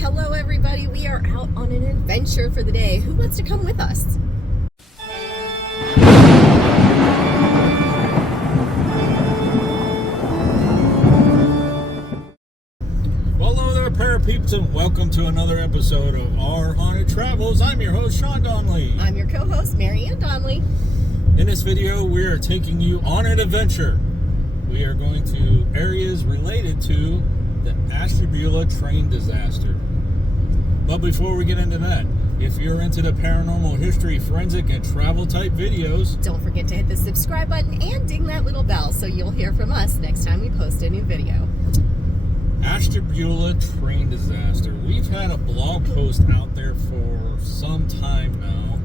Hello everybody, we are out on an adventure for the day. Who wants to come with us? Well, hello there, parapeeps, and welcome to another episode of Our Haunted Travels. I'm your host, Sean Donnelly. I'm your co-host, Mary Ann Donnelly. In this video, we are taking you on an adventure. We are going to areas related to the Ashtabula Train Disaster. But before we get into that, if you're into the paranormal history, forensic, and travel type videos, don't forget to hit the subscribe button and ding that little bell so you'll hear from us next time we post a new video. Ashtabula Train Disaster. We've had a blog post out there for some time now,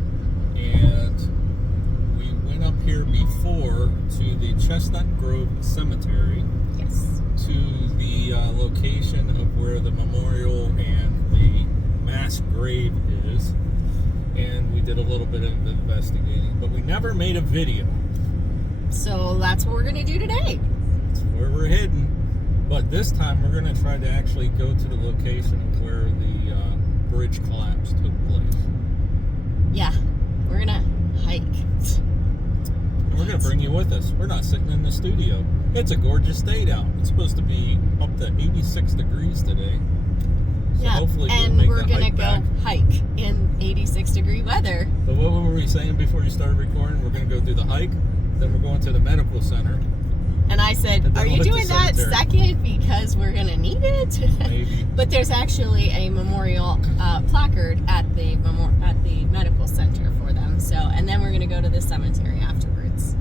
and we went up here before to the Chestnut Grove Cemetery. Yes. To the location of where the memorial and the mass grave is, and we did a little bit of investigating, but we never made a video. So that's what we're going to do today. That's where we're heading. But this time we're going to try to actually go to the location of where the bridge collapse took place. Yeah, we're going to hike. And we're going to bring you with us. We're not sitting in the studio. It's a gorgeous day out. It's supposed to be up to 86 degrees today. So yeah, hopefully and we'll we're make going to back. go hike in 86 degree weather. But what were we saying before you started recording? We're going to go do the hike, then we're going to the medical center. And I said, are you doing that second because we're going to need it? Maybe. But there's actually a memorial placard at the medical center for them. So, and then we're going to go to the cemetery afterwards.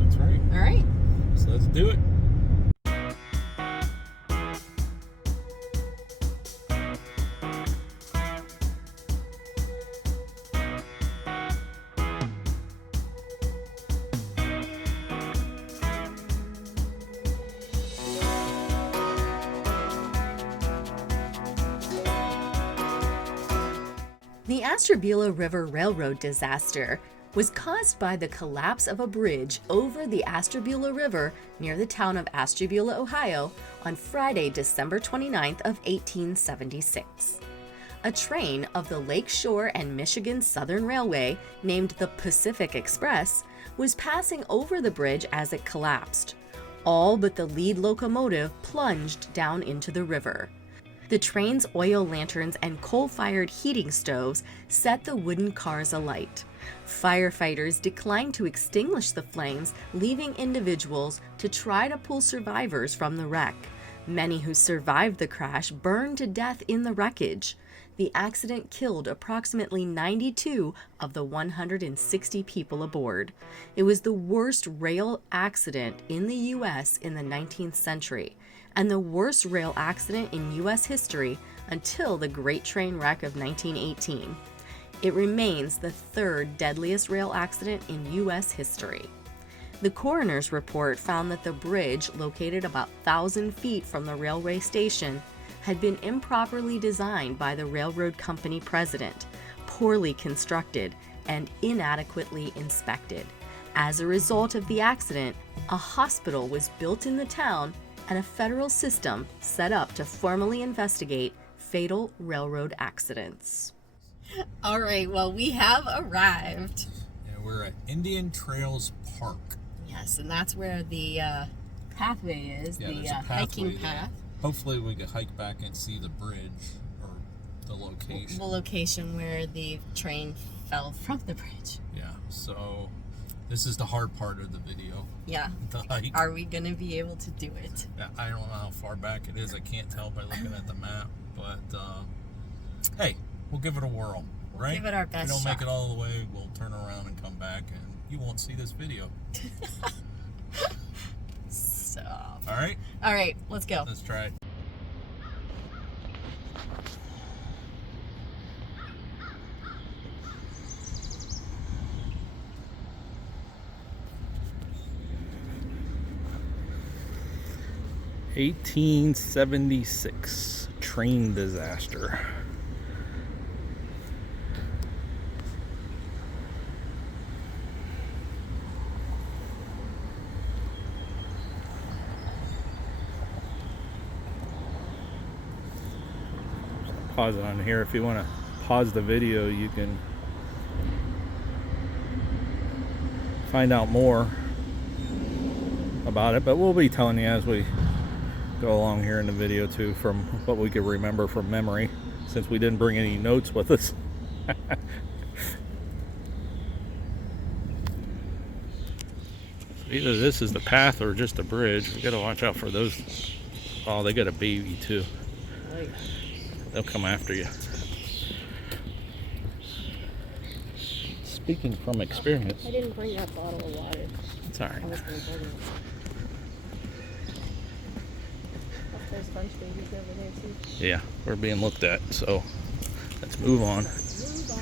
That's right. All right. So let's do it. The Ashtabula River Railroad disaster was caused by the collapse of a bridge over the Ashtabula River near the town of Ashtabula, Ohio, on Friday, December 29th of 1876. A train of the Lake Shore and Michigan Southern Railway, named the Pacific Express, was passing over the bridge as it collapsed. All but the lead locomotive plunged down into the river. The train's oil lanterns and coal-fired heating stoves set the wooden cars alight. Firefighters declined to extinguish the flames, leaving individuals to try to pull survivors from the wreck. Many who survived the crash burned to death in the wreckage. The accident killed approximately 92 of the 160 people aboard. It was the worst rail accident in the U.S. in the 19th century, and the worst rail accident in U.S. history until the Great Train Wreck of 1918. It remains the third deadliest rail accident in U.S. history. The coroner's report found that the bridge, located about 1,000 feet from the railway station, had been improperly designed by the railroad company president, poorly constructed, and inadequately inspected. As a result of the accident, a hospital was built in the town and a federal system set up to formally investigate fatal railroad accidents. All right, well, we have arrived. Yeah, we're at Indian Trails Park. Yes, and that's where the pathway is, yeah, the hiking path. Hopefully we can hike back and see the bridge or the location. The location where the train fell from the bridge. Yeah, so this is the hard part of the video. Yeah. The hike. Are we going to be able to do it? I don't know how far back it is. I can't tell by looking at the map. But, hey, we'll give it a whirl, right? We'll give it our best If we don't shot. make it all the way, we'll turn around and come back, and you won't see this video. Stop. All right? All right, let's go. Let's try it. (1876) train disaster. pause it on here. If you want to pause the video, you can find out more about it, but we'll be telling you as we go along here in the video too, from what we could remember from memory, since we didn't bring any notes with us. Either this is the path or just a bridge. We gotta watch out for those. Oh, they got a baby too. They'll come after you. Speaking from experience. I didn't bring that bottle of water. It's alright. I was going to bring it. There's a bunch of babies over there too. Yeah, we're being looked at, so let's move on. Move on.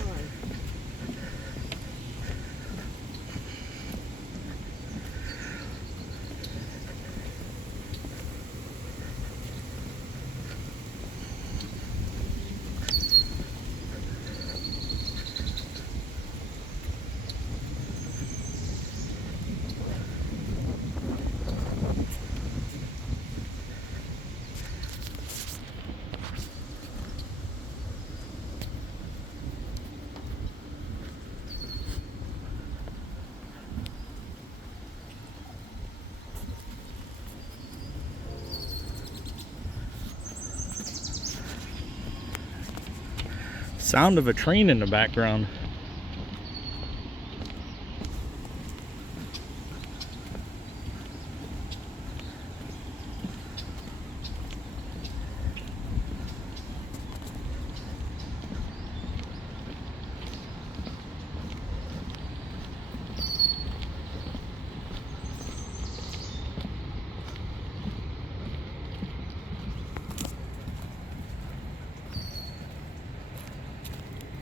Sound of a train in the background.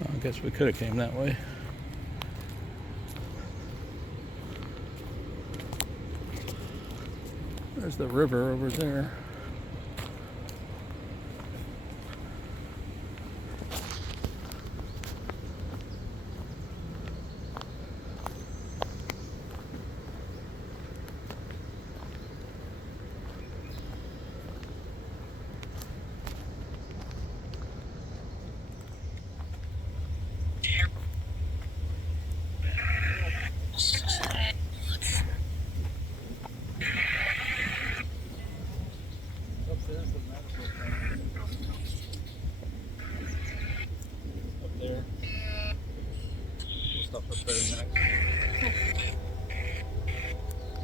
I guess we could have came that way. There's the river over there.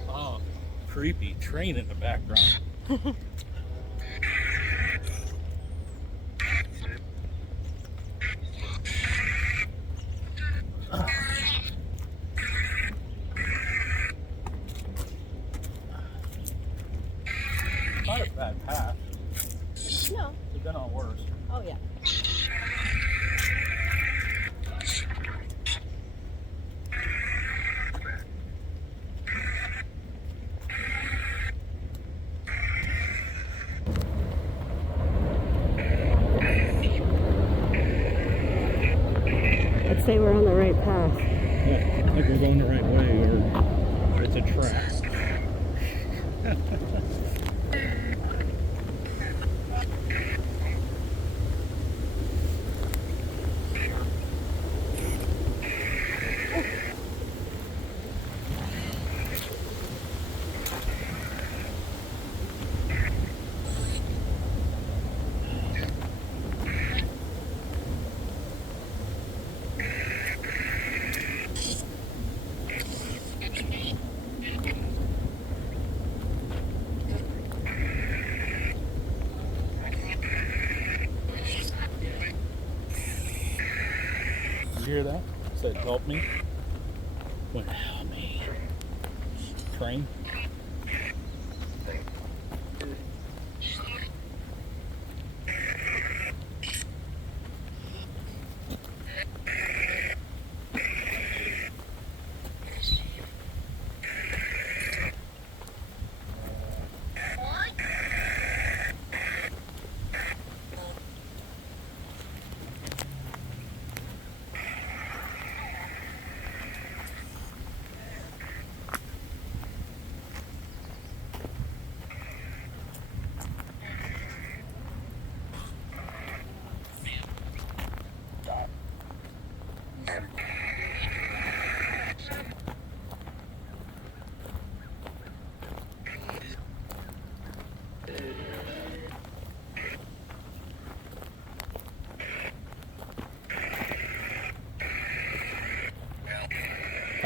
Oh, creepy train in the background. Not a bad path. No. It's been on worse. Oh, yeah. I'd say we're on the right path. Yeah, I think we're going the right way, or it's a trap. You hear that? It said, help me. Went, help me. Train.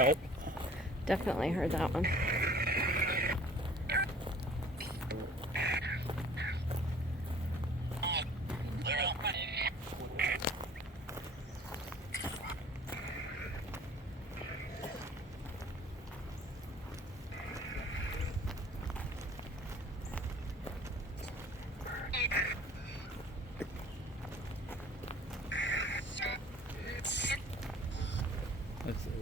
help. Definitely heard that one. That's it.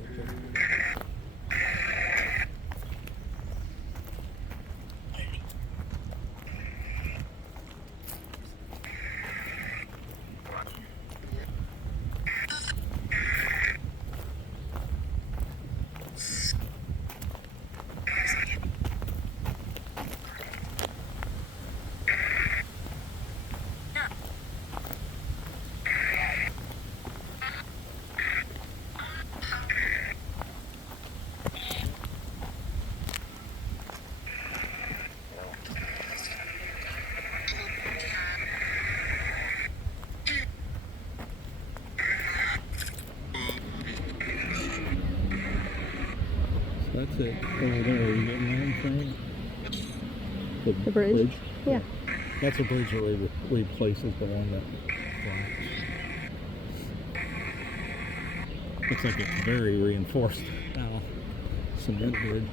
That's it. Over there, are you getting there in frame? The bridge? Yeah. That's a bridge that replaces the one that flaps. Looks like it's very reinforced now. Cement bridge.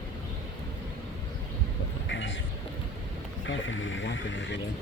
Saw somebody walking over there.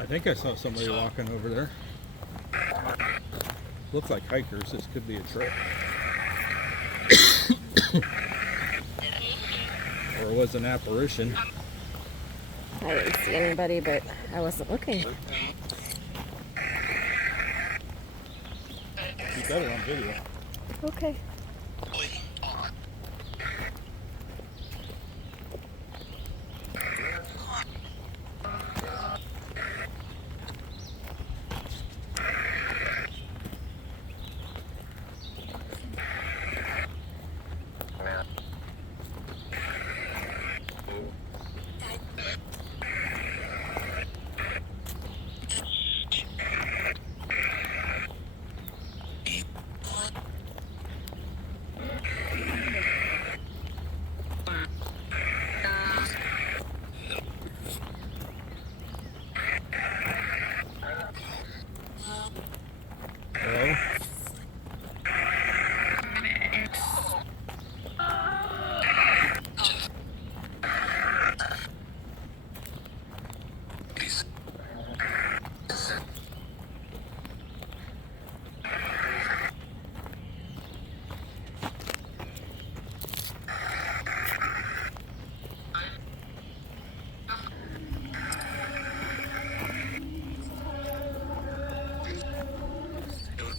I think I saw somebody walking over there. Looks like hikers. This could be a trail. Or it was an apparition. I didn't see anybody, but I wasn't looking. You got it on video. Okay.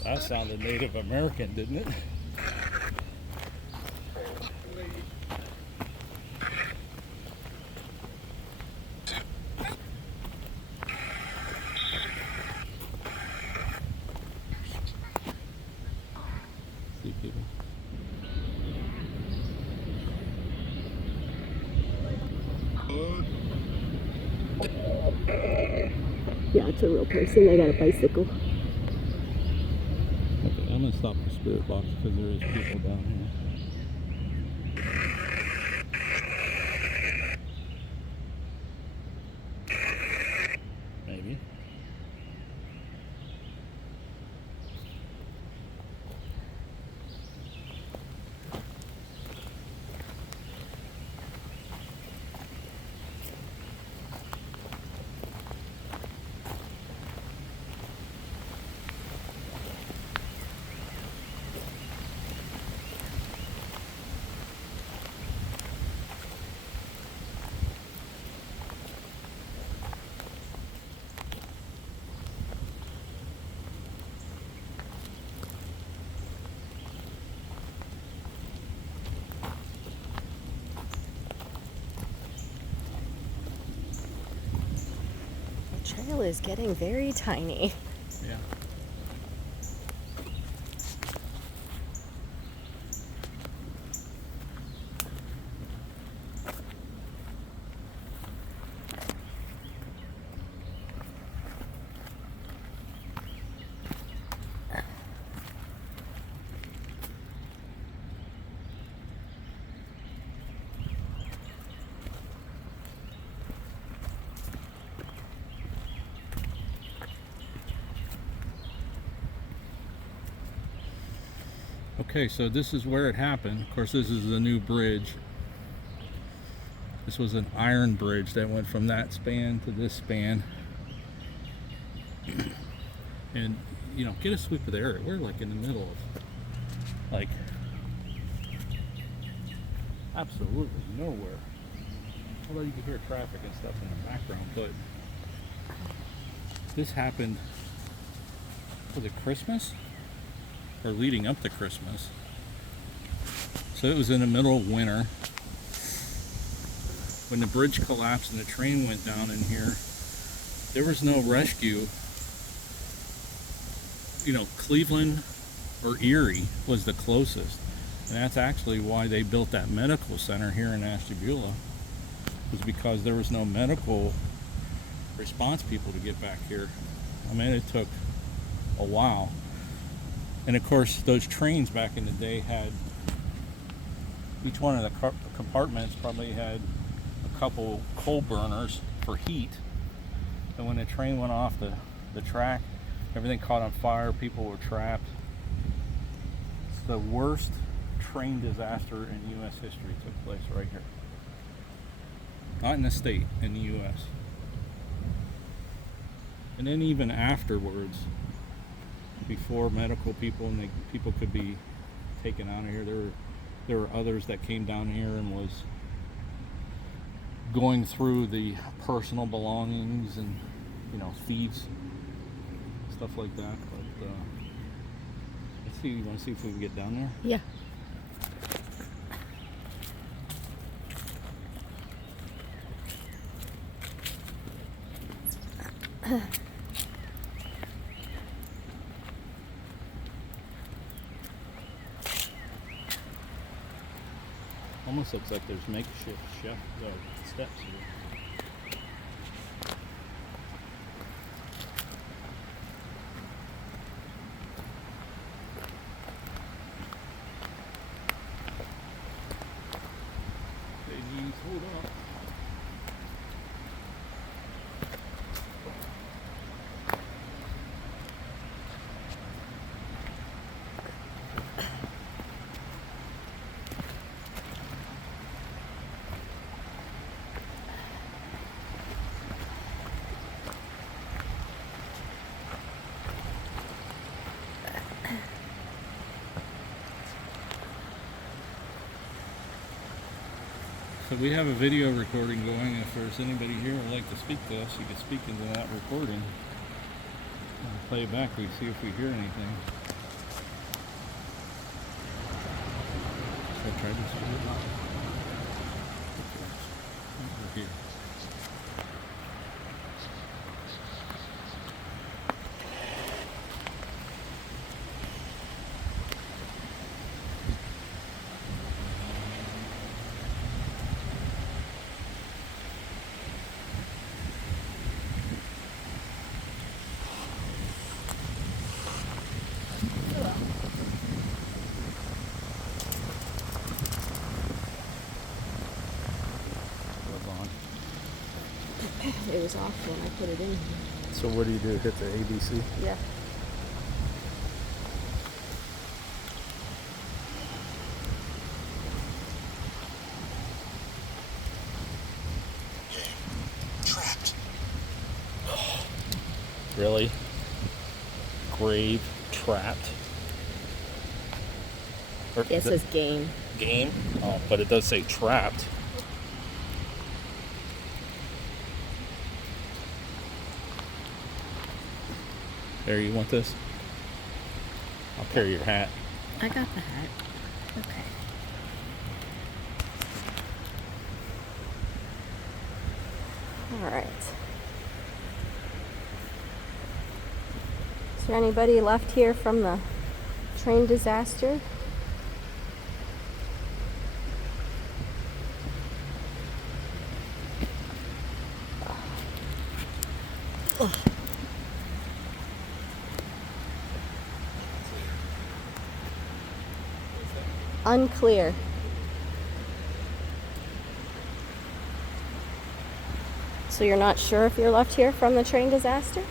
That sounded Native American, didn't it? See people. Yeah, it's a real person. They got a bicycle. Okay, I'm gonna stop the spirit box because there is people down here. Maybe. trail is getting very tiny. Yeah. Okay, so this is where it happened. Of course, this is the new bridge. This was an iron bridge that went from that span to this span. And, you know, get a sweep of the area. We're like in the middle of, like, absolutely nowhere. Although you can hear traffic and stuff in the background, but this happened, was it Christmas? Or leading up to Christmas. So it was in the middle of winter when the bridge collapsed and the train went down in here. There was no rescue. You know, Cleveland or Erie was the closest, and that's actually why they built that medical center here in Ashtabula, was because there was no medical response people to get back here. I mean, it took a while. And of course, those trains back in the day had, each one of the compartments probably had a couple coal burners for heat. And when the train went off the track, everything caught on fire, people were trapped. It's the worst train disaster in U.S. history took place right here. Not in the state, in the U.S. And then even afterwards, before medical people and people could be taken out of here, there were others that came down here and was going through the personal belongings and, you know, thieves, stuff like that. But let's see. You want to see if we can get down there? Yeah. Almost looks like there's makeshift steps here. Ladies, hold up. So we have a video recording going. If there's anybody here who would like to speak to us, you can speak into that recording. I'll play it back. We see if we hear anything. Should I try this one? Over here. It was off when I put it in. So what do you do? Hit the ABC? Yeah. Trapped. Really? Grave trapped? Or It says game. game? Oh, but it does say trapped. There, you want this? I'll carry your hat. I got the hat. Okay. All right. there anybody left here from the train disaster? Unclear. So you're not sure if you're left here from the train disaster?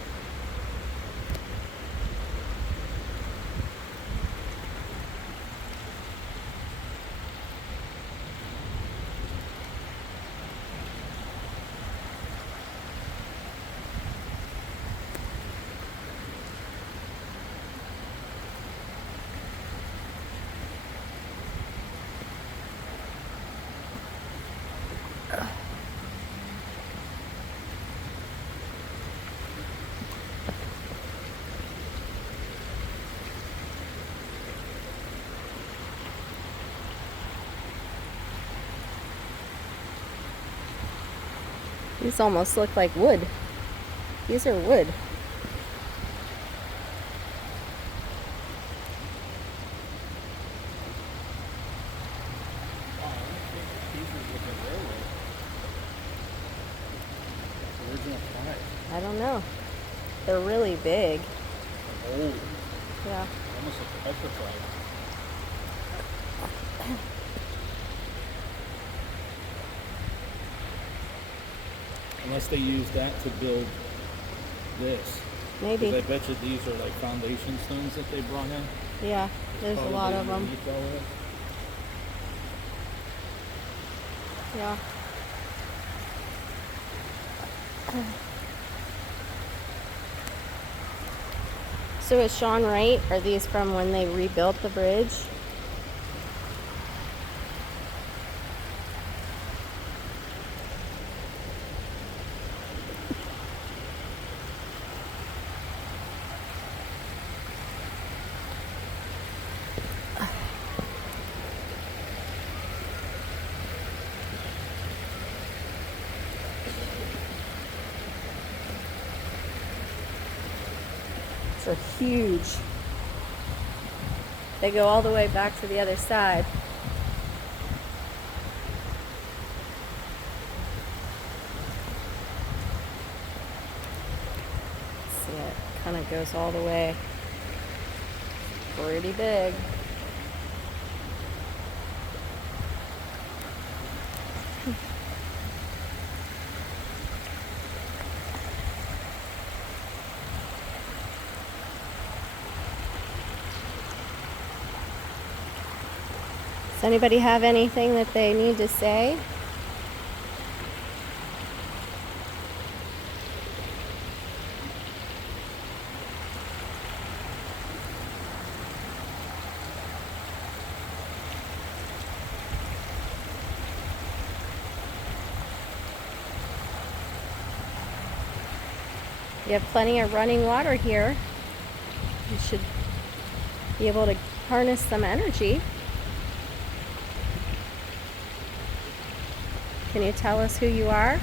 These almost look like wood. These are wood. I don't know. They're really big. Old. Yeah. Almost like petrified. Unless they use that to build this. Maybe. 'Cause I bet you these are like foundation stones that they brought in. Yeah, there's a lot of them. Underneath all this. Yeah. So is Sean right? Are these from when they rebuilt the bridge? Are huge. They go all the way back to the other side. See, it kind of goes all the way. Pretty big. Does anybody have anything that they need to say? You have plenty of running water here. You should be able to harness some energy. Can you tell us who you are?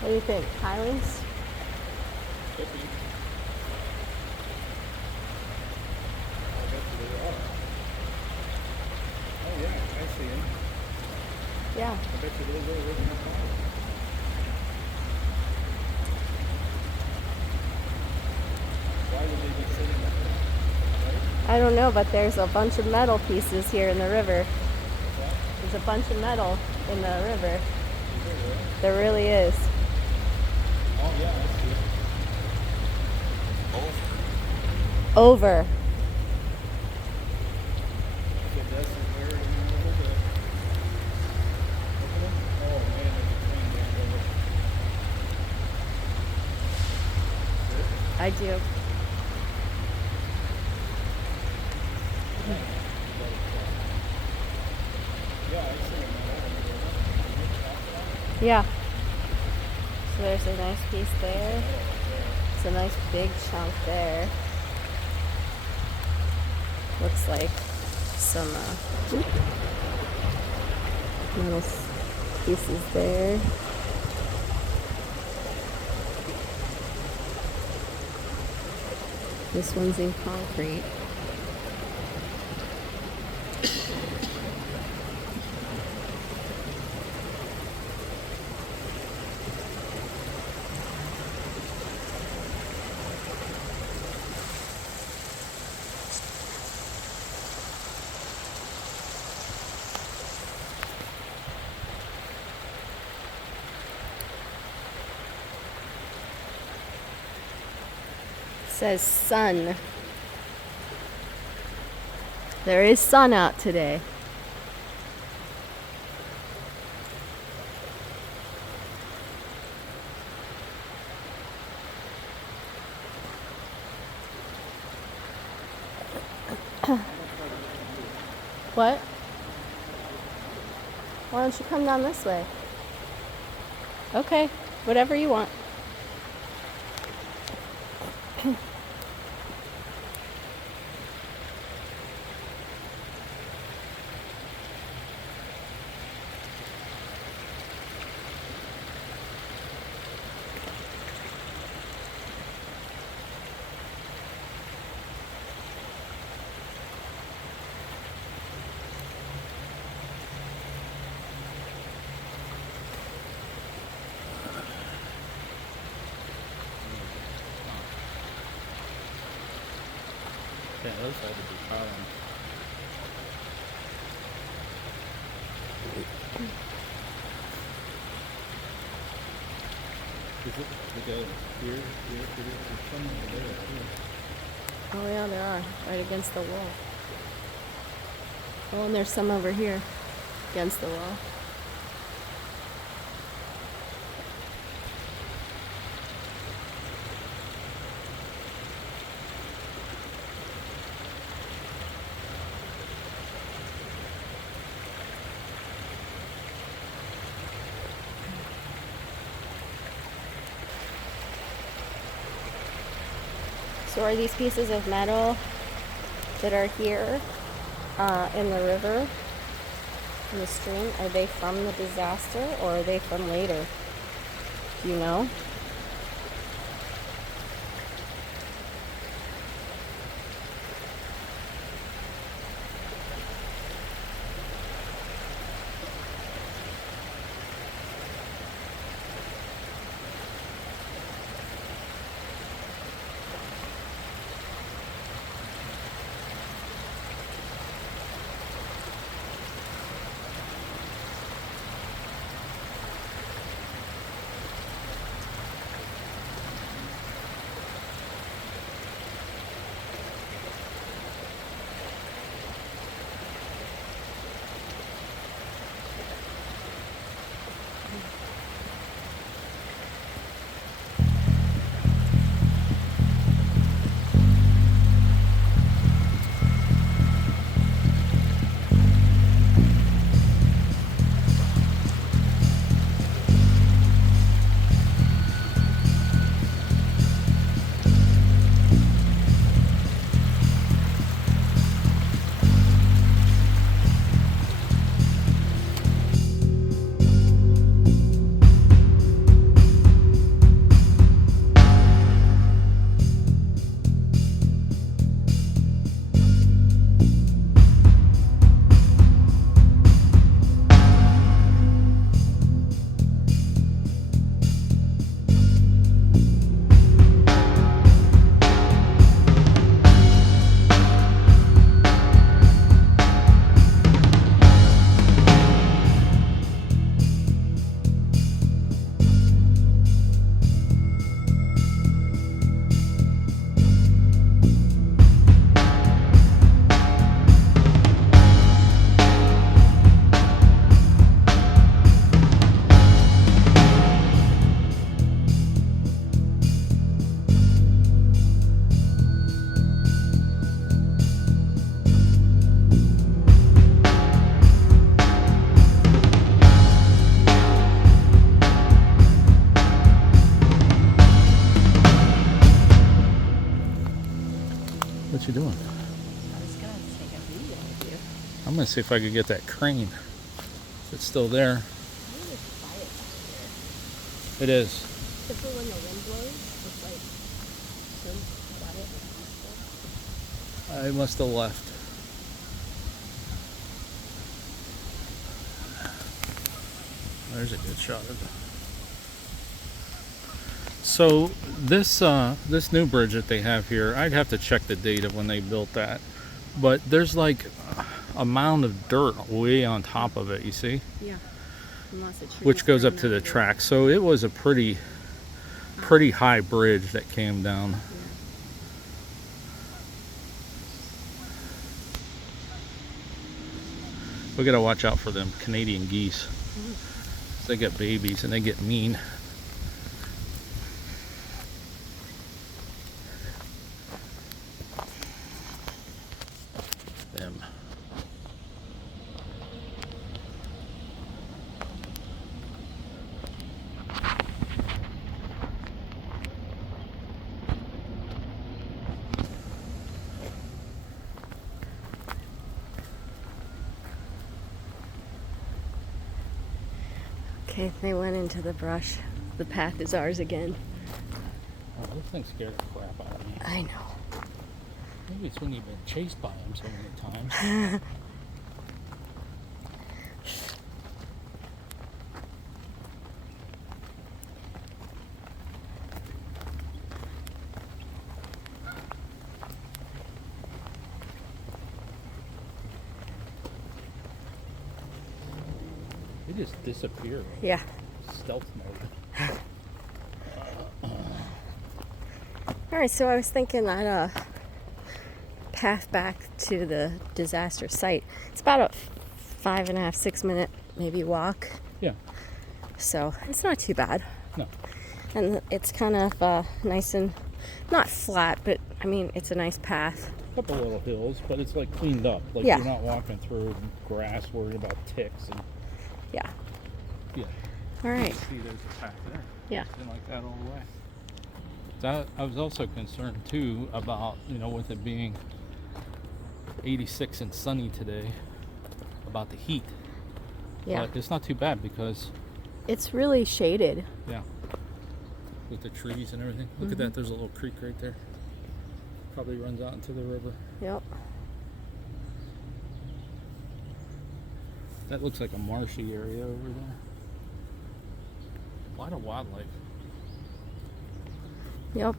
What do you think? Pilings? Could be. I bet you they are. Oh yeah, I see them. Yeah. I bet you those are original pilings. Why would they be sitting up there? Right? I don't know, but there's a bunch of metal pieces here in the river. There's a bunch of metal in the river. There really is. Oh yeah, I see it. Over. So that's an area in the middle that. Oh man, there's a train down there. I do. Yeah, I see it. Yeah. So there's a nice piece there. It's a nice big chunk there. Looks like some little pieces there. This one's in concrete. Says sun. There is sun out today. What? Why don't you come down this way? Okay, whatever you want. Yeah, those had to be columns. Is it the guy here? There's some over there too. Oh yeah, there are, right against the wall. Oh, and there's some over here, against the wall. So are these pieces of metal that are here in the river, in the stream, are they from the disaster or are they from later? Do you know? What you doing? I was gonna take a video with you. I'm gonna see if I could get that crane. If it's still there. Really quiet back It is. here. Except for when the wind blows, it's like so quiet. I must have left. There's a good shot of it. So this new bridge that they have here, I'd have to check the date of when they built that. But there's like a mound of dirt way on top of it, you see? Yeah. And lots of trees Which goes up growing to the over it. track. So it was a pretty high bridge that came down. We gotta watch out for them Canadian geese. They get babies and they get mean. Them. Okay, they went into the brush. The path is ours again. Oh, this thing scared the crap out of me. I know. Maybe it's when you've been chased by them so many times. They just disappear. Yeah. Stealth mode. All right, so I was thinking that path back to the disaster site. It's about a 5.5, 6 minute maybe walk. Yeah. So it's not too bad. No. And it's kind of nice and not flat, but I mean it's a nice path. Couple little hills, but it's like cleaned up. Like Yeah. you're not walking through grass worried about ticks and Yeah. yeah. All right. See, there's a path there. Yeah. It's been like that all the way. I was also concerned too about, with it being 86 and sunny today, about the heat. Yeah. But it's not too bad because, It's really shaded. yeah, with the trees and everything. Look at that. There's a little creek right there. Probably runs out into the river. Yep. That looks like a marshy area over there. A lot of wildlife. Yep.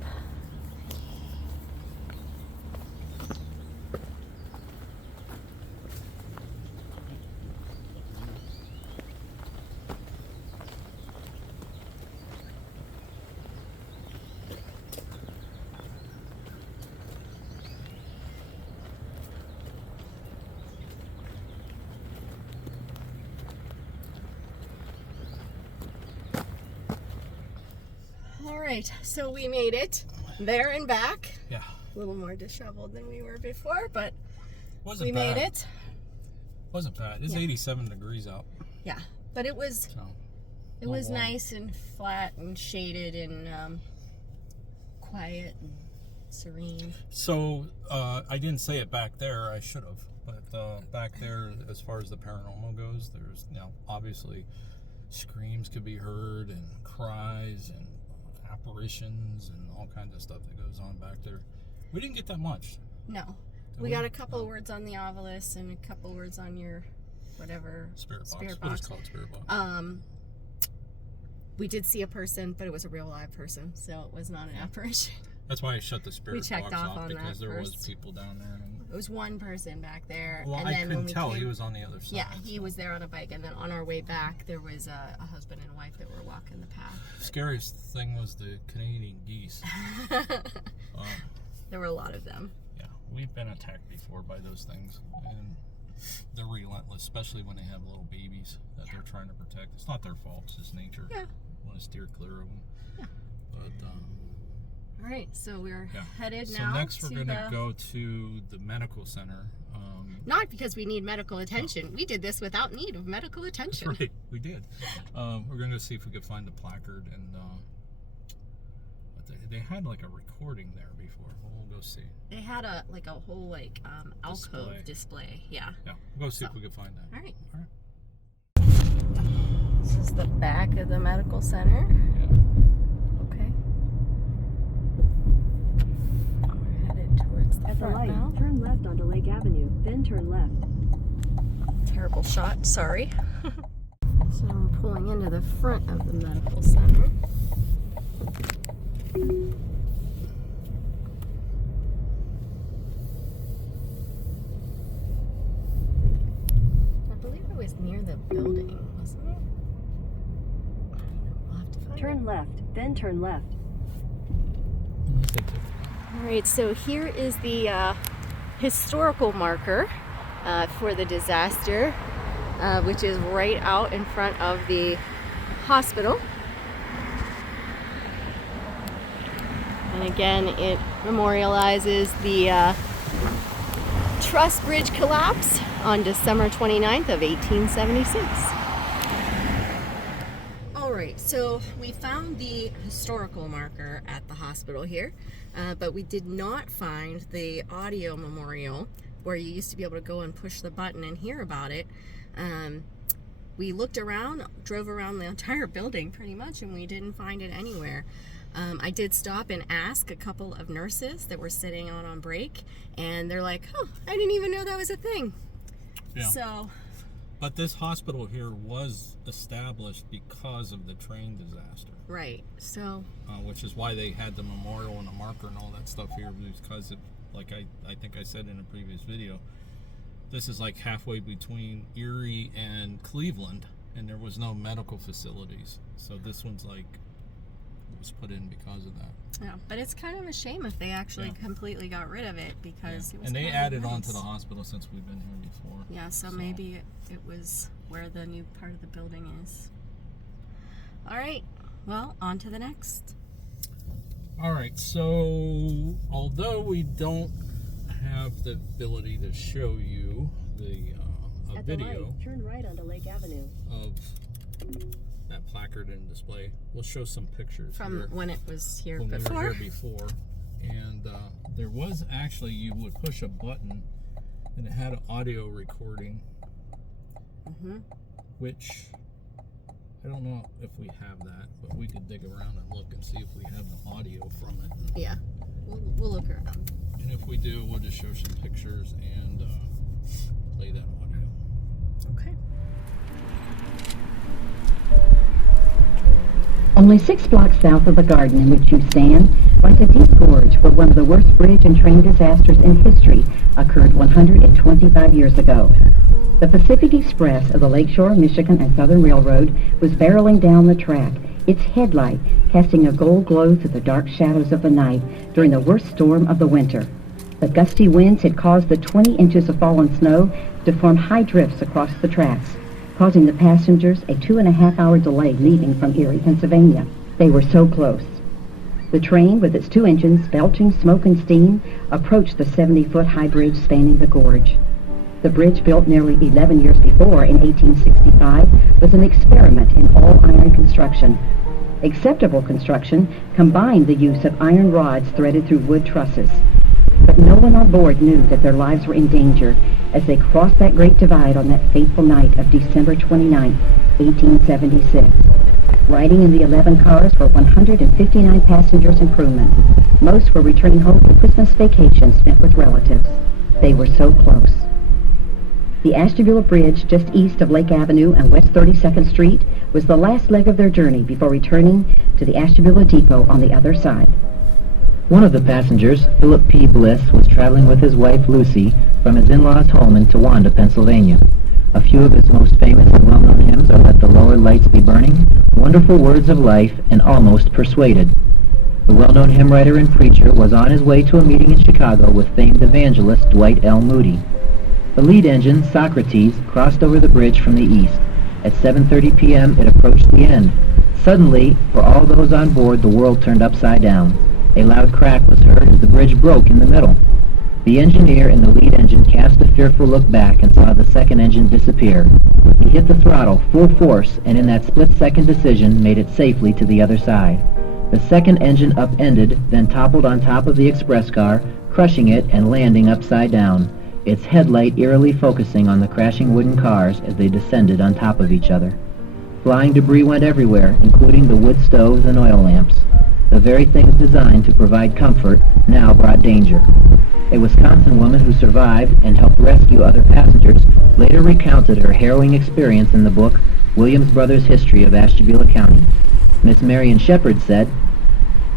All right, so we made it there and back. Yeah. A little more disheveled than we were before, but Wasn't we bad. made it. Wasn't bad. It's Yeah. 87 degrees out. Yeah, but it was So it was warm. nice and flat and shaded and quiet and serene. So I didn't say it back there. I should have. But back there, as far as the paranormal goes, there's obviously screams could be heard and cries and apparitions and all kinds of stuff that goes on back there. We didn't get that much. No, Did we got a couple No. words on the obelisk and a couple words on your whatever Spirit box. Spirit We'll just box. call it spirit box. We did see a person, but it was a real live person, so it was not an apparition. That's why I shut the spirit checked box off off on because that there was first. people down there. And, It was one person back there, well, and I then when couldn't we tell. came, He was on the other side. yeah, he so. was there on a bike, and then on our way back, there was a husband and wife that were walking the path. Scariest thing was the Canadian geese. There were a lot of them. Yeah, we've been attacked before by those things, and they're relentless, especially when they have little babies that they're trying to protect. It's not their fault; it's just nature. Yeah. Want to steer clear of them. Yeah. But All right, so we're yeah. headed So now next we're to gonna the... go to the medical center. Not because we need medical attention. We did this without need of medical attention. Right, we did. We're gonna go see if we could find the placard and at They had like a recording there before. We'll go see. They had a whole alcove display. Yeah. Yeah, we'll go see if we can find that. All right. All right. This is the back of the medical center. Yeah. Okay. We're headed towards the At the front light, now. turn left onto Lake Avenue, then turn left. Terrible shot, sorry. So I'm pulling into the front of the medical center. I believe it was near the building, wasn't it? We'll have to find Turn left, then turn left. All right, so here is the historical marker for the disaster, which is right out in front of the hospital. And again, it memorializes the truss bridge collapse on December 29th of 1876. All right, so we found the historical marker at the hospital here, but we did not find the audio memorial where you used to be able to go and push the button and hear about it. We looked around, drove around the entire building pretty much, and we didn't find it anywhere. I did stop and ask a couple of nurses that were sitting out on break, and they're like, oh, I didn't even know that was a thing. Yeah. So, But this hospital here was established because of the train disaster. right, so, Which is why they had the memorial and the marker and all that stuff here, because like I think I said in a previous video, this is like halfway between Erie and Cleveland, and there was no medical facilities. So this one's like, was put in because of that. yeah, but it's kind of a shame if they actually completely got rid of it, because it was And they kind of added on nice. to the hospital since we've been here before. Yeah, so maybe it was where the new part of the building is. All right, well, on to the next. All right, so although we don't have the ability to show you a At the video light, turn right onto Lake Avenue. of that placard and display, we'll show some pictures From here when it was here when before. we were here before. And there was actually, you would push a button and it had an audio recording, which I don't know if we have that, but we could dig around and look and see if we have the audio from it. Yeah, we'll look around. And if we do, we'll just show some pictures and play that audio. Okay. Only 6 blocks south of the garden in which you stand lies a deep gorge where one of the worst bridge and train disasters in history occurred 125 years ago. The Pacific Express of the Lakeshore, Michigan and Southern Railroad was barreling down the track, its headlight casting a gold glow through the dark shadows of the night during the worst storm of the winter. The gusty winds had caused the 20 inches of fallen snow to form high drifts across the tracks, causing the passengers a 2.5-hour delay leaving from Erie, Pennsylvania. They were so close. The train, with its 2 engines belching smoke and steam, approached the 70-foot high bridge spanning the gorge. The bridge, built nearly 11 years before in 1865, was an experiment in all-iron construction. Acceptable construction combined the use of iron rods threaded through wood trusses. But no one on board knew that their lives were in danger as they crossed that great divide on that fateful night of December 29, 1876. Riding in the 11 cars were 159 passengers and crewmen. Most were returning home for Christmas vacations spent with relatives. They were so close. The Ashtabula Bridge, just east of Lake Avenue and West 32nd Street, was the last leg of their journey before returning to the Ashtabula Depot on the other side. One of the passengers, Philip P. Bliss, was traveling with his wife Lucy from his in-laws' home in Towanda, Pennsylvania. A few of his most famous and well-known hymns are Let the Lower Lights Be Burning, Wonderful Words of Life, and Almost Persuaded. The well-known hymn writer and preacher was on his way to a meeting in Chicago with famed evangelist Dwight L. Moody. The lead engine, Socrates, crossed over the bridge from the east. At 7:30 p.m. it approached the end. Suddenly, for all those on board, the world turned upside down. A loud crack was heard as the bridge broke in the middle. The engineer in the lead engine cast a fearful look back and saw the second engine disappear. He hit the throttle full force and in that split-second decision made it safely to the other side. The second engine upended, then toppled on top of the express car, crushing it and landing upside down, its headlight eerily focusing on the crashing wooden cars as they descended on top of each other. Flying debris went everywhere, including the wood stoves and oil lamps. The very things designed to provide comfort now brought danger. A Wisconsin woman who survived and helped rescue other passengers later recounted her harrowing experience in the book Williams Brothers' History of Ashtabula County. Miss Marion Shepard said,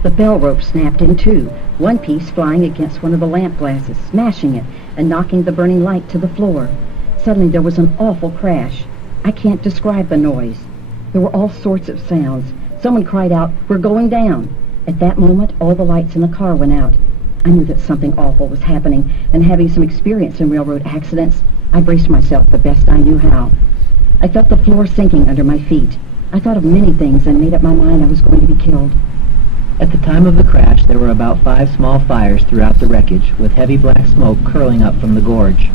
The bell rope snapped in two, one piece flying against one of the lamp glasses, smashing it and knocking the burning light to the floor. Suddenly there was an awful crash. I can't describe the noise. There were all sorts of sounds. Someone cried out, "We're going down." At that moment, all the lights in the car went out. I knew that something awful was happening, and having some experience in railroad accidents, I braced myself the best I knew how. I felt the floor sinking under my feet. I thought of many things and made up my mind I was going to be killed. At the time of the crash, there were about 5 small fires throughout the wreckage, with heavy black smoke curling up from the gorge.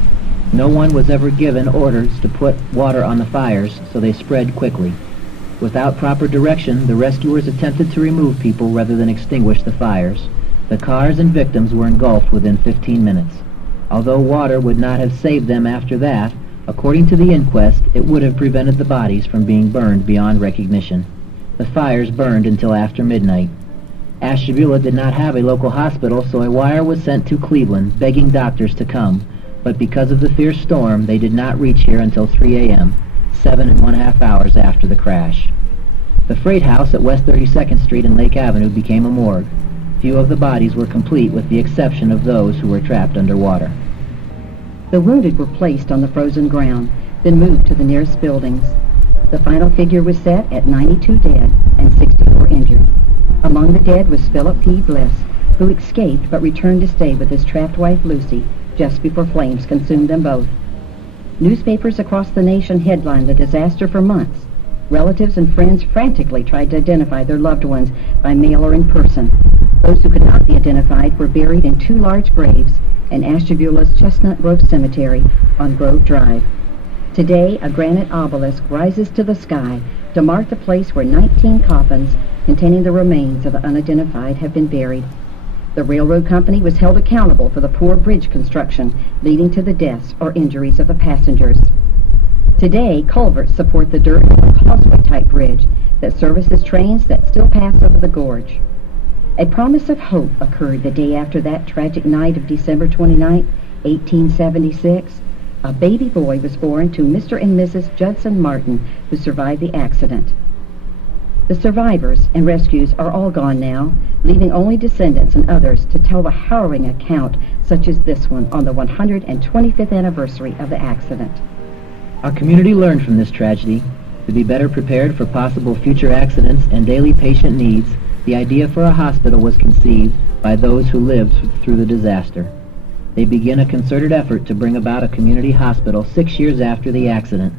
No one was ever given orders to put water on the fires, so they spread quickly. Without proper direction, the rescuers attempted to remove people rather than extinguish the fires. The cars and victims were engulfed within 15 minutes. Although water would not have saved them after that, according to the inquest, it would have prevented the bodies from being burned beyond recognition. The fires burned until after midnight. Ashtabula did not have a local hospital, so a wire was sent to Cleveland begging doctors to come, but because of the fierce storm, they did not reach here until 3 a.m., 7½ hours after the crash. The freight house at West 32nd Street and Lake Avenue became a morgue. Few of the bodies were complete with the exception of those who were trapped underwater. The wounded were placed on the frozen ground, then moved to the nearest buildings. The final figure was set at 92 dead and 64 injured. Among the dead was Philip P. Bliss, who escaped but returned to stay with his trapped wife Lucy just before flames consumed them both. Newspapers across the nation headlined the disaster for months. Relatives and friends frantically tried to identify their loved ones by mail or in person. Those who could not be identified were buried in 2 large graves in Ashtabula's Chestnut Grove Cemetery on Grove Drive. Today, a granite obelisk rises to the sky to mark the place where 19 coffins containing the remains of the unidentified have been buried. The railroad company was held accountable for the poor bridge construction leading to the deaths or injuries of the passengers. Today, culverts support the dirt of a causeway-type bridge that services trains that still pass over the gorge. A promise of hope occurred the day after that tragic night of December 29, 1876. A baby boy was born to Mr. and Mrs. Judson Martin, who survived the accident. The survivors and rescues are all gone now, leaving only descendants and others to tell the harrowing account such as this one on the 125th anniversary of the accident. Our community learned from this tragedy. To be better prepared for possible future accidents and daily patient needs, the idea for a hospital was conceived by those who lived through the disaster. They began a concerted effort to bring about a community hospital 6 years after the accident.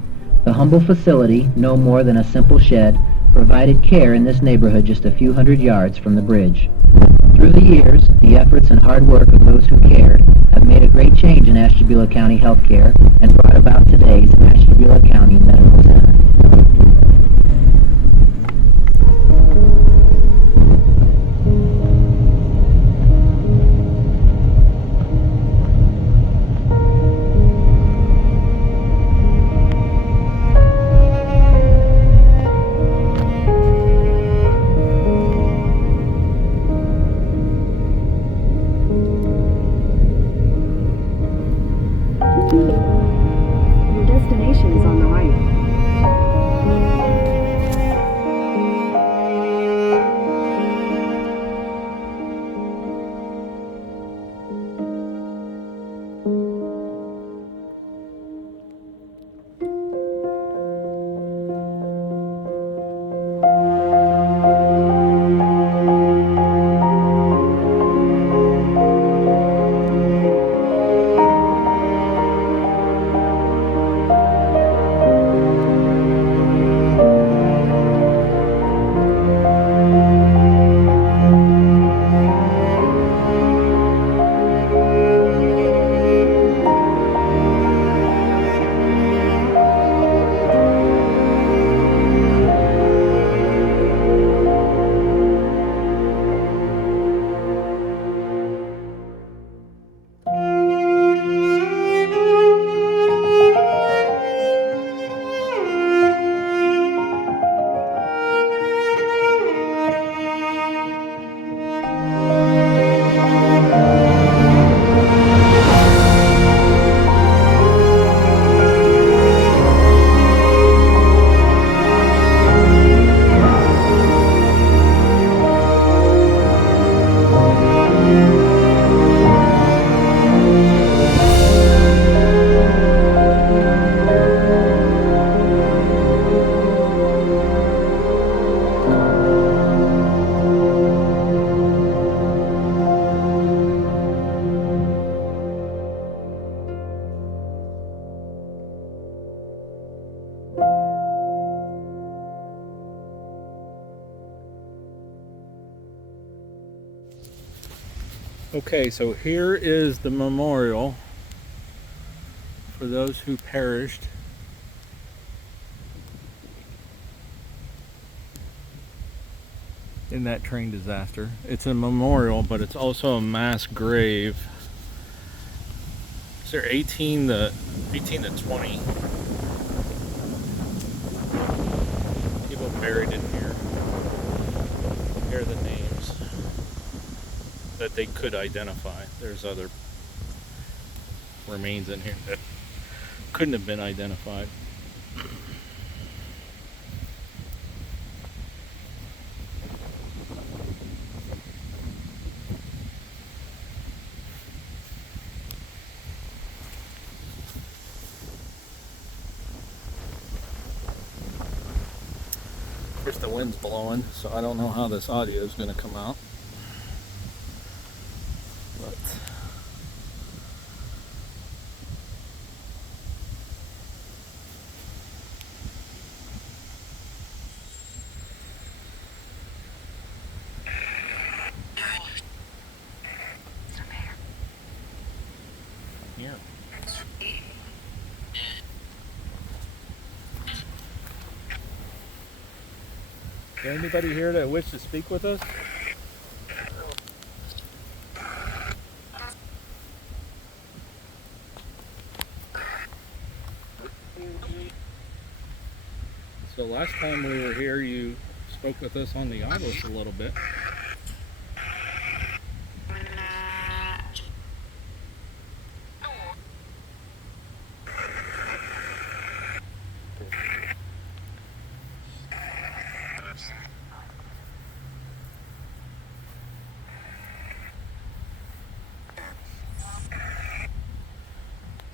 The humble facility, no more than a simple shed, provided care in this neighborhood just a few hundred yards from the bridge. Through the years, the efforts and hard work of those who cared have made a great change in Ashtabula County healthcare and brought about today's Ashtabula County Medical Center. Your destination is on the right. Okay, so here is the memorial for those who perished in that train disaster. It's a memorial, but it's also a mass grave. Is there 18 to 20 people buried in here? Here are the names that they could identify. There's other remains in here that couldn't have been identified. Of course, the wind's blowing, so I don't know how this audio is going to come out. But here. Is there anybody here that wishes to speak with us? So last time we were here, you spoke with us on the obelisk a little bit.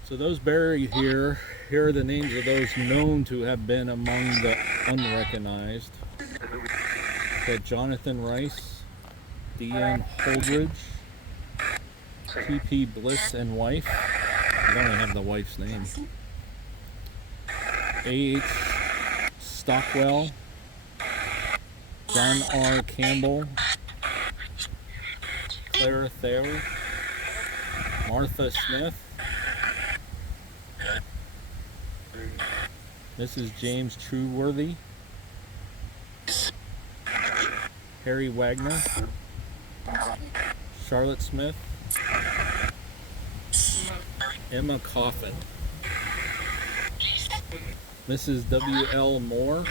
So those buried here are the names of those known to have been among the unrecognized. We had Jonathan Rice, D.N. Holdridge, T.P. Bliss and wife. I don't even have the wife's name. A.H. Stockwell, John R. Campbell, Clara Thayer, Martha Smith, Mrs. James Trueworthy, Harry Wagner, Charlotte Smith, Emma Coffin, Mrs. W.L. Moore,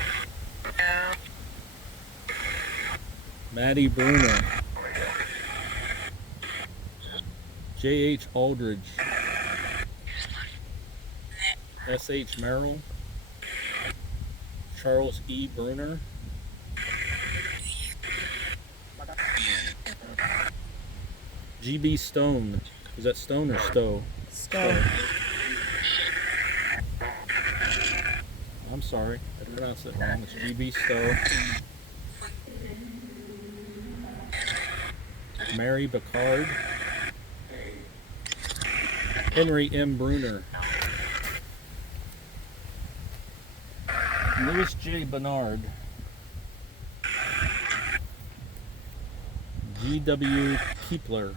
Maddie Bruner, J.H. Aldridge, S.H. Merrill, Charles E. Bruner, G.B. Stone. Is that Stone or Stowe? Stone. I'm sorry, I pronounced it wrong. It's G.B. Stowe. Mary Bacard, Henry M. Bruner, Louis J. Bernard, G.W. Kepler,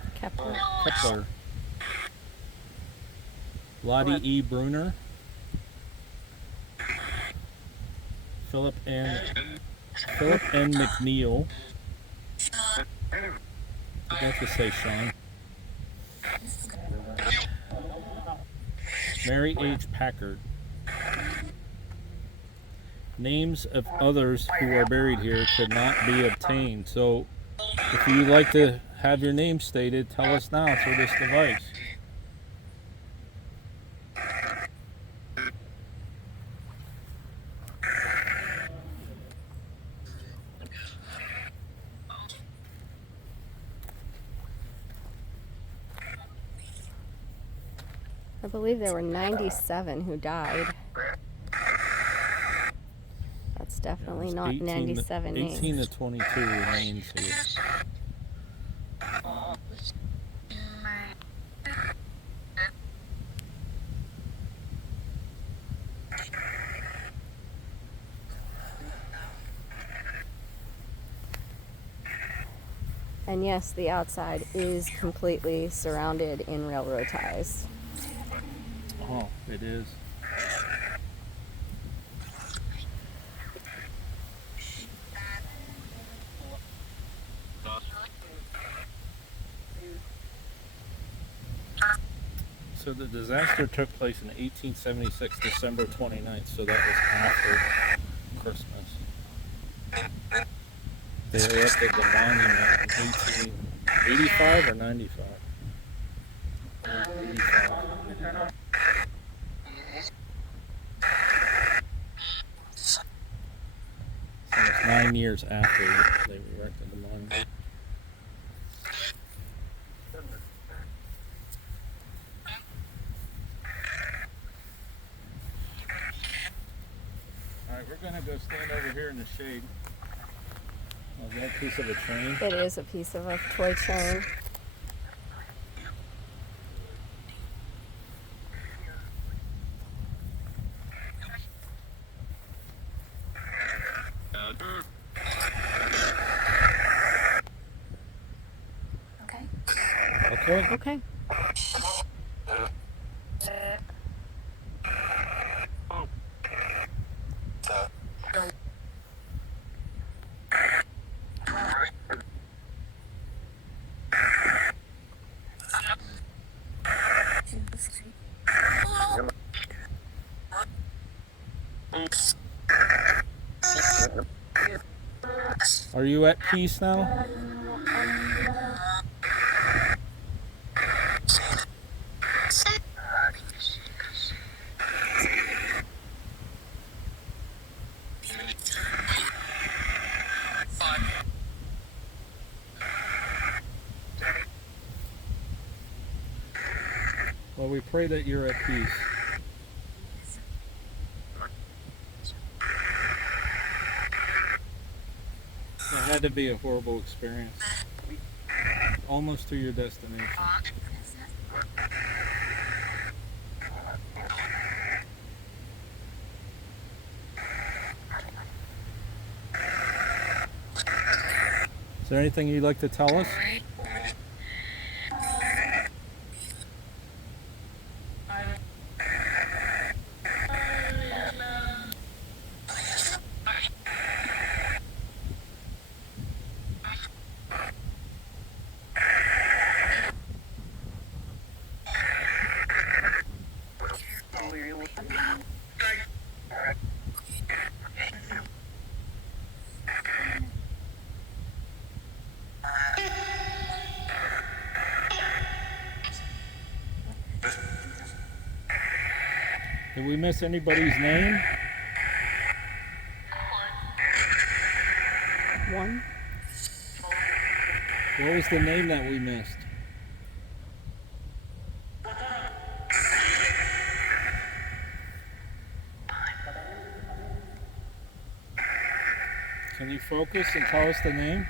Lottie E. Bruner, Philip N. McNeil. I have to say Sean. Mary H. Packard. Names of others who are buried here could not be obtained. So if you'd like to have your name stated, tell us now through this device. I believe there were 97 who died. That's definitely not 97 names. 18 to 22 remains here. And yes, the outside is completely surrounded in railroad ties. Oh, it is. So the disaster took place in 1876, December 29th, so that was after Christmas. They erected the monument in 1885 or 95? 85. So it's 9 years after they erected the monument. Alright, we're gonna go stand over here in the shade. Oh, is that a piece of a train? It is a piece of a toy train. Okay. Okay. Are you at peace now? Well, we pray that you're at peace. It had to be a horrible experience. Almost to your destination. Is there anything you'd like to tell us? Did we miss anybody's name? One. What was the name that we missed? Can you focus and tell us the name?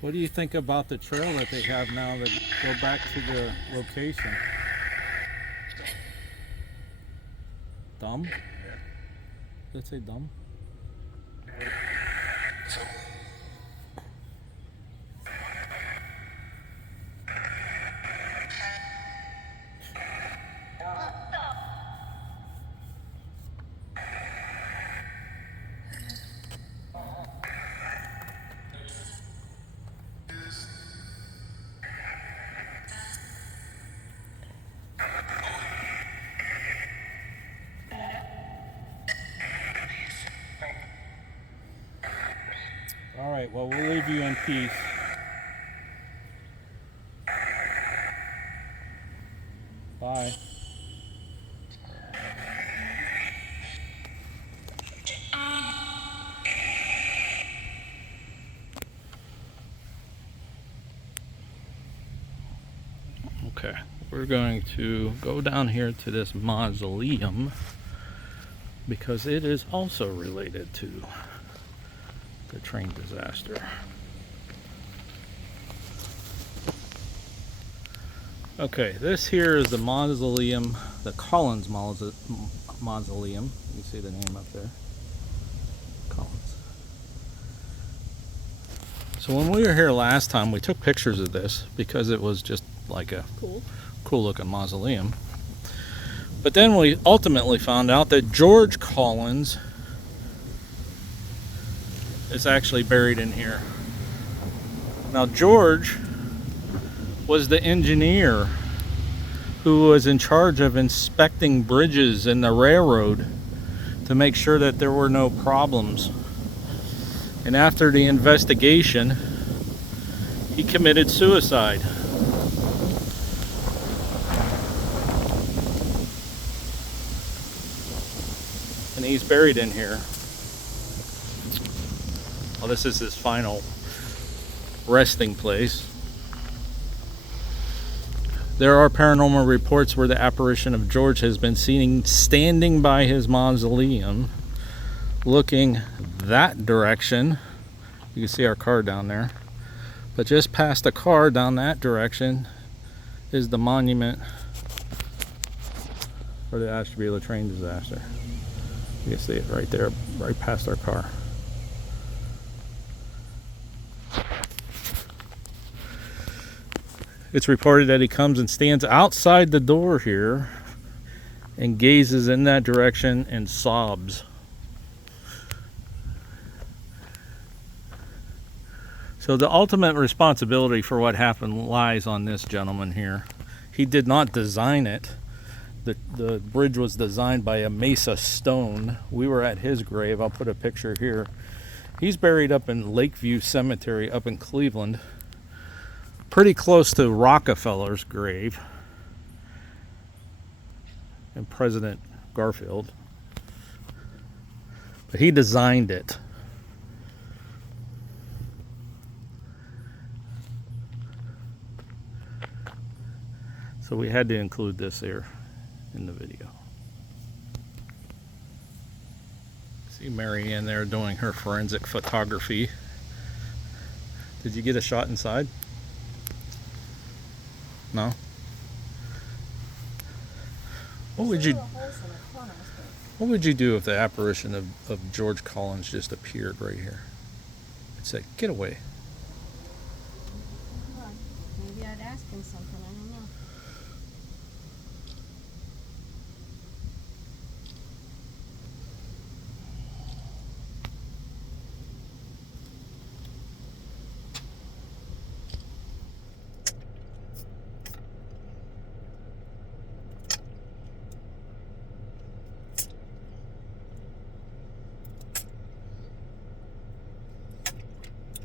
What do you think about the trail that they have now that go back to the location? Dumb? Did it say dumb? All right, well, we'll leave you in peace. Bye. Okay, we're going to go down here to this mausoleum because it is also related to the train disaster. Okay, this here is the mausoleum, the Collins mausoleum. You see the name up there, Collins. So when we were here last time, we took pictures of this because it was just like a cool looking mausoleum. But then we ultimately found out that George Collins is actually buried in here. Now George was the engineer who was in charge of inspecting bridges in the railroad to make sure that there were no problems. And after the investigation, he committed suicide. And he's buried in here. Well, this is his final resting place. There are paranormal reports where the apparition of George has been seen standing by his mausoleum, looking that direction. You can see our car down there. But just past the car down that direction is the monument for the Ashtabula Train Disaster. You can see it right there, right past our car. It's reported that he comes and stands outside the door here and gazes in that direction and sobs. So the ultimate responsibility for what happened lies on this gentleman here. He did not design it. The bridge was designed by a Mesa Stone. We were at his grave. I'll put a picture here. He's buried up in Lakeview Cemetery up in Cleveland, pretty close to Rockefeller's grave and President Garfield. But he designed it. So we had to include this here in the video. See Mary Ann there doing her forensic photography. Did you get a shot inside? No? What would you do if the apparition of George Collins just appeared right here? I'd say, get away. Maybe I'd ask him something, I don't know.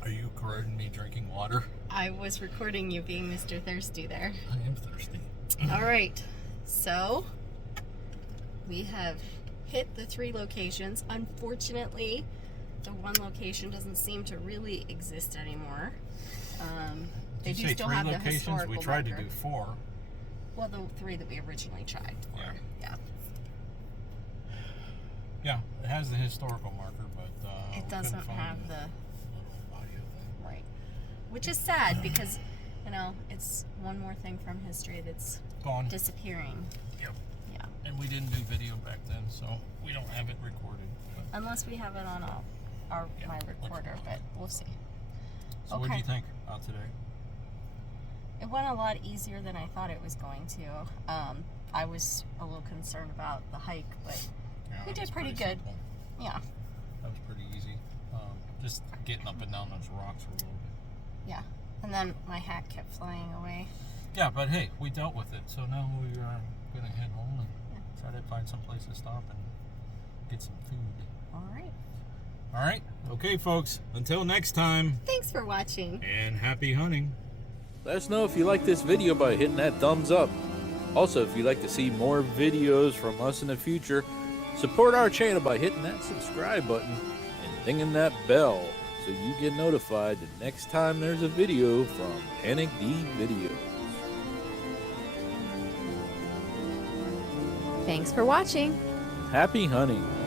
Are you recording me drinking water? I was recording you being Mr. Thirsty there. I am thirsty. All right, so we have hit the 3 locations. Unfortunately, the 1 location doesn't seem to really exist anymore. They Did you do say still 3 have the locations? historical We tried marker. to do 4. Well, the 3 that we originally tried for. Yeah. Yeah. Yeah, it has the historical marker, but It we doesn't couldn't find have the little audio thing. right, which is sad because it's one more thing from history that's Gone. disappearing. Yep. Yeah. And we didn't do video back then, so we don't have it recorded. But, Unless we have it on my recorder, but we'll see. so what do you think about today? It went a lot easier than I thought it was going to. I was a little concerned about the hike, but Yeah, we it did was pretty good. simple. Yeah. That was pretty easy. Just getting up and down those rocks were a little bit. Yeah. And then my hat kept flying away. Yeah, but hey, we dealt with it. So now we are going to head home and try to find some place to stop and get some food. All right. All right. Okay, folks. Until next time. Thanks for watching. And happy hunting. Let us know if you like this video by hitting that thumbs up. Also, if you'd like to see more videos from us in the future, support our channel by hitting that subscribe button and dinging that bell so you get notified the next time there's a video from Panic D Videos. Thanks for watching. Happy hunting.